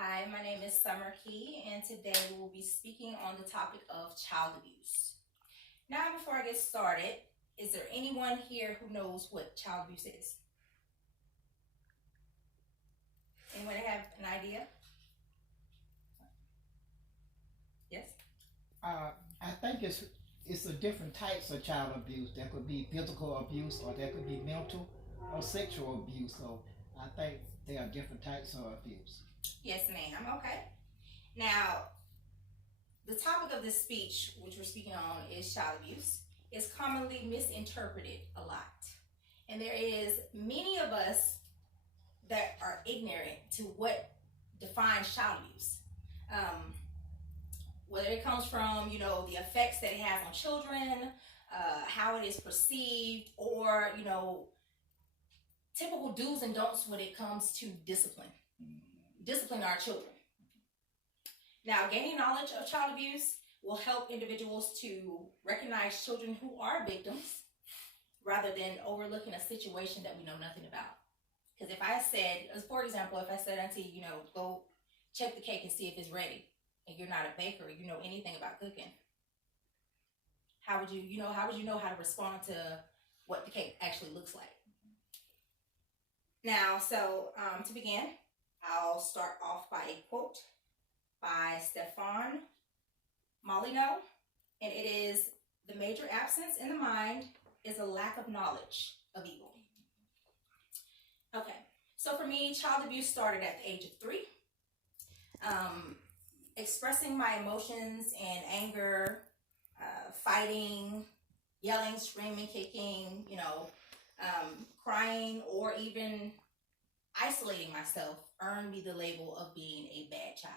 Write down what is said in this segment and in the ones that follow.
Hi, my name is Summer Key, and today we will be speaking on the topic of child abuse. Now, before I get started, is there anyone here who knows what child abuse is? Anyone have an idea? Yes? Uh, I think it's a different types of child abuse. There could be physical abuse, or there could be mental or sexual abuse. So I think there are different types of abuse. Yes, ma'am. Okay. Now, the topic of this speech, which we're speaking on, is child abuse. It's commonly misinterpreted a lot. And there is many of us that are ignorant to what defines child abuse. Whether it comes from, the effects that it has on children, how it is perceived, or, typical do's and don'ts when it comes to discipline our children. Now, gaining knowledge of child abuse will help individuals to recognize children who are victims rather than overlooking a situation that we know nothing about. Because if I said, for example, if I said, Auntie, go check the cake and see if it's ready, and you're not a baker, you know anything about cooking, how would you know how to respond to what the cake actually looks like? Now, so to begin, I'll start off by a quote by Stefan Molyneux, and it is, "The major absence in the mind is a lack of knowledge of evil." Okay, so for me, child abuse started at the age of 3. Expressing my emotions and anger, fighting, yelling, screaming, kicking, crying, or even isolating myself earned me the label of being a bad child.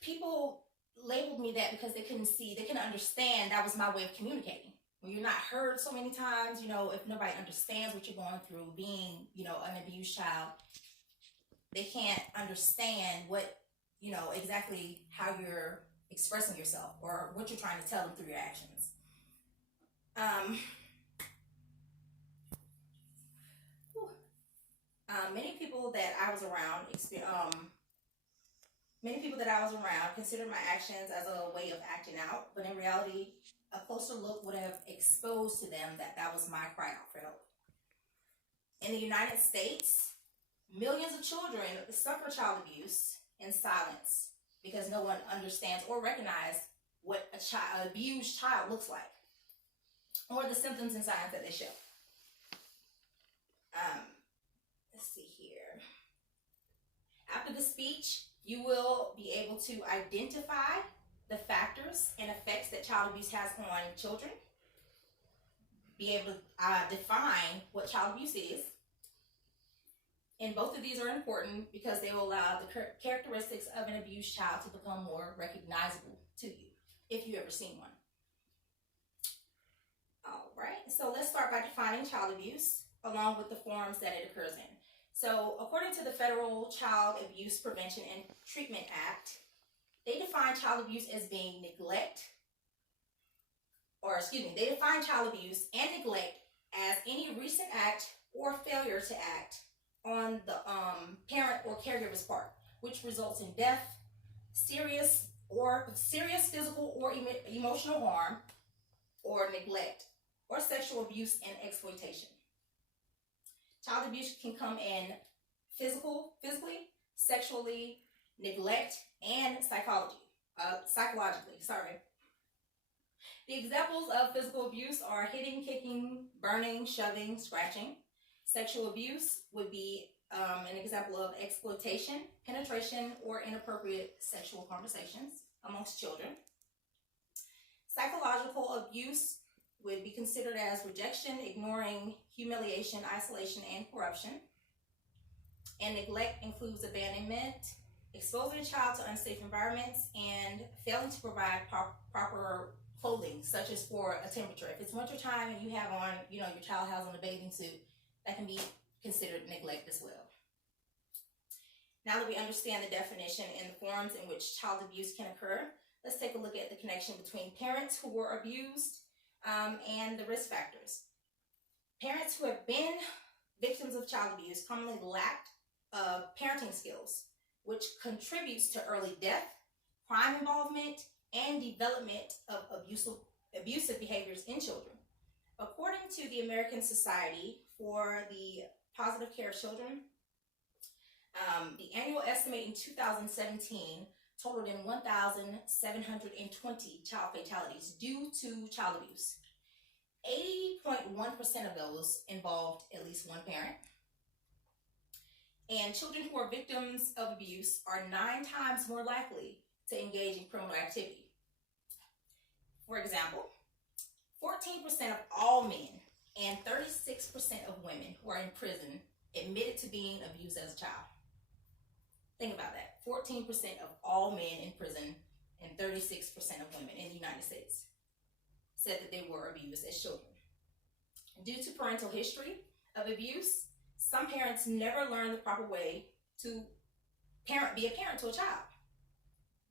People labeled me that because they couldn't understand that was my way of communicating. When you're not heard so many times, if nobody understands what you're going through, being, an abused child, they can't understand what, exactly how you're expressing yourself or what you're trying to tell them through your actions. Many people that I was around considered my actions as a way of acting out, but in reality, a closer look would have exposed to them that was my cry out for help. In the United States, millions of children suffer child abuse in silence because no one understands or recognizes what an abused child looks like or the symptoms and signs that they show. Let's see here. After the speech, you will be able to identify the factors and effects that child abuse has on children, be able to define what child abuse is. And both of these are important because they will allow the characteristics of an abused child to become more recognizable to you, if you've ever seen one. All right, so let's start by defining child abuse along with the forms that it occurs in. So according to the Federal Child Abuse Prevention and Treatment Act, they define child abuse as being they define child abuse and neglect as any recent act or failure to act on the parent or caregiver's part, which results in death, serious physical or emotional harm, or neglect, or sexual abuse and exploitation. Child abuse can come in physically, sexually, neglect, and psychologically. The examples of physical abuse are hitting, kicking, burning, shoving, scratching. Sexual abuse would be an example of exploitation, penetration, or inappropriate sexual conversations amongst children. Psychological abuse would be considered as rejection, ignoring, humiliation, isolation, and corruption. And neglect includes abandonment, exposing a child to unsafe environments, and failing to provide proper clothing, such as for a temperature. If it's winter time and you have on, your child has on a bathing suit, that can be considered neglect as well. Now that we understand the definition and the forms in which child abuse can occur, let's take a look at the connection between parents who were abused and the risk factors. Parents who have been victims of child abuse commonly lack parenting skills, which contributes to early death, crime involvement, and development of abusive behaviors in children. According to the American Society for the Positive Care of Children, the annual estimate in 2017 totaled in 1,720 child fatalities due to child abuse. 80.1% of those involved at least one parent. And children who are victims of abuse are 9 times more likely to engage in criminal activity. For example, 14% of all men and 36% of women who are in prison admitted to being abused as a child. Think about that. 14% of all men in prison and 36% of women in the United States said that they were abused as children. Due to parental history of abuse, some parents never learn the proper way to be a parent to a child,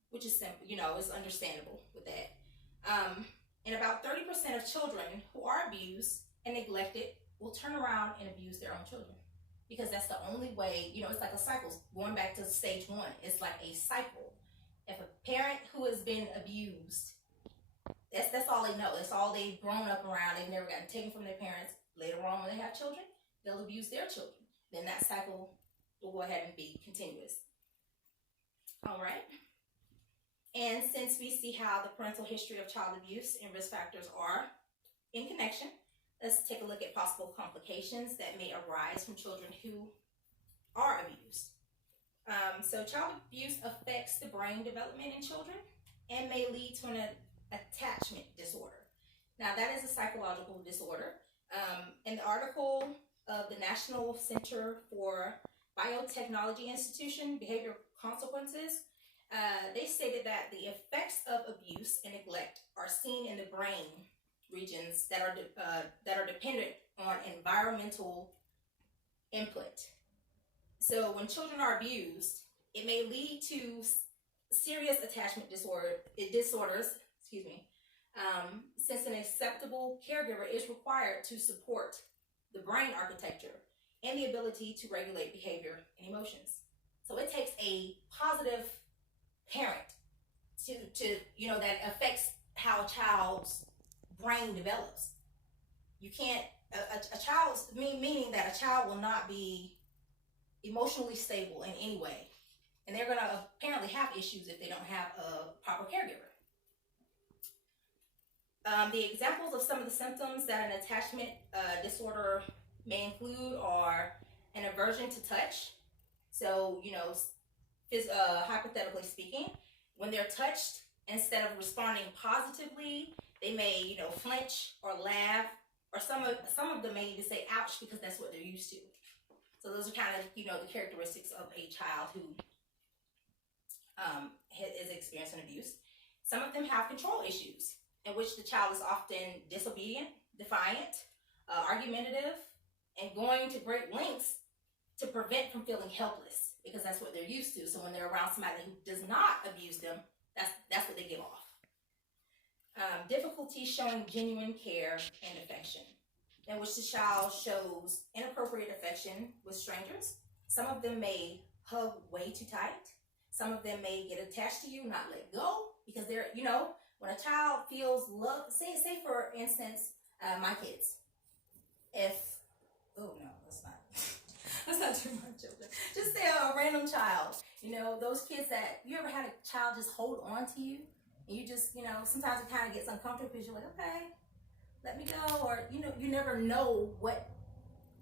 which is simple, it's understandable with that. And about 30% of children who are abused and neglected will turn around and abuse their own children, because that's the only way. It's like a cycle. Going back to stage 1, it's like a cycle. If a parent who has been abused, that's all they know. That's all they've grown up around. They've never gotten taken from their parents. Later on, when they have children, they'll abuse their children. Then that cycle will go ahead and be continuous. All right. And since we see how the parental history of child abuse and risk factors are in connection, let's take a look at possible complications that may arise from children who are abused. So child abuse affects the brain development in children and may lead to an attachment disorder. Now, that is a psychological disorder. In the article of the National Center for Biotechnology Institution, Behavioral Consequences, they stated that the effects of abuse and neglect are seen in the brain regions that are dependent on environmental input. So when children are abused, it may lead to serious attachment disorders, since an acceptable caregiver is required to support the brain architecture and the ability to regulate behavior and emotions. So it takes a positive parent to that affects how a child's brain develops. You can't, a child's, meaning that a child will not be emotionally stable in any way. And they're going to apparently have issues if they don't have a proper caregiver. The examples of some of the symptoms that an attachment disorder may include are an aversion to touch. So, hypothetically speaking, when they're touched, instead of responding positively, they may, flinch or laugh, or some of them may even say ouch because that's what they're used to. So those are kind of, the characteristics of a child who is experiencing abuse. Some of them have control issues, in which the child is often disobedient, defiant, argumentative, and going to great lengths to prevent from feeling helpless, because that's what they're used to. So when they're around somebody who does not abuse them, that's what they give off. Difficulty showing genuine care and affection, in which the child shows inappropriate affection with strangers. Some of them may hug way too tight. Some of them may get attached to you, not let go, because they're, when a child feels love, say for instance, my kids, let's not do my children. Just say a random child, those kids that, you ever had a child just hold on to you, and you just, sometimes it kind of gets uncomfortable because you're like, okay, let me go, or, you never know what,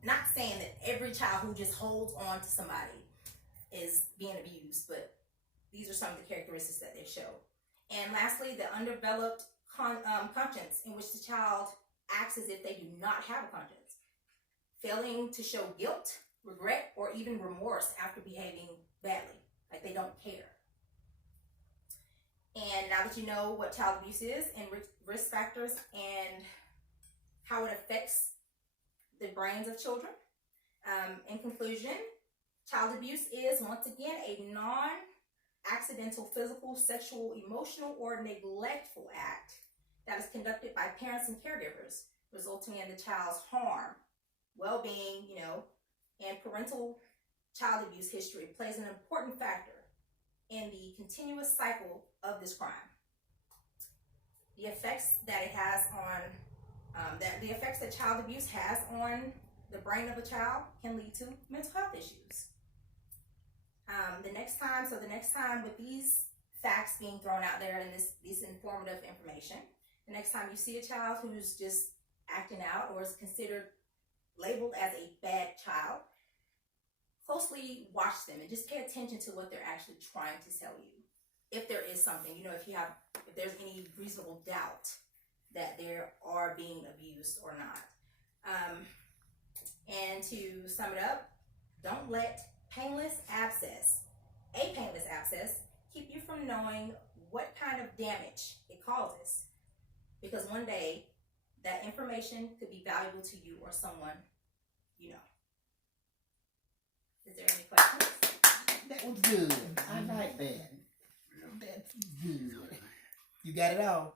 not saying that every child who just holds on to somebody is being abused, but these are some of the characteristics that they show. And lastly, the undeveloped conscience, in which the child acts as if they do not have a conscience, failing to show guilt, regret, or even remorse after behaving badly, like they don't care. And now that you know what child abuse is and risk factors and how it affects the brains of children, in conclusion, child abuse is, once again, a non-accidental physical, sexual, emotional, or neglectful act that is conducted by parents and caregivers, resulting in the child's harm, well-being, and parental child abuse history plays an important factor in the continuous cycle of this crime. The effects that it has on, the effects that child abuse has on the brain of a child can lead to mental health issues. The next time with these facts being thrown out there and this informative information, the next time you see a child who's just acting out or is considered labeled as a bad child, closely watch them and just pay attention to what they're actually trying to tell you. If there is something, if there's any reasonable doubt that they are being abused or not. And to sum it up, don't let a painless abscess, keep you from knowing what kind of damage it causes. Because one day, that information could be valuable to you or someone you know. Is there any questions? That was good. I like that. That's good. You got it all?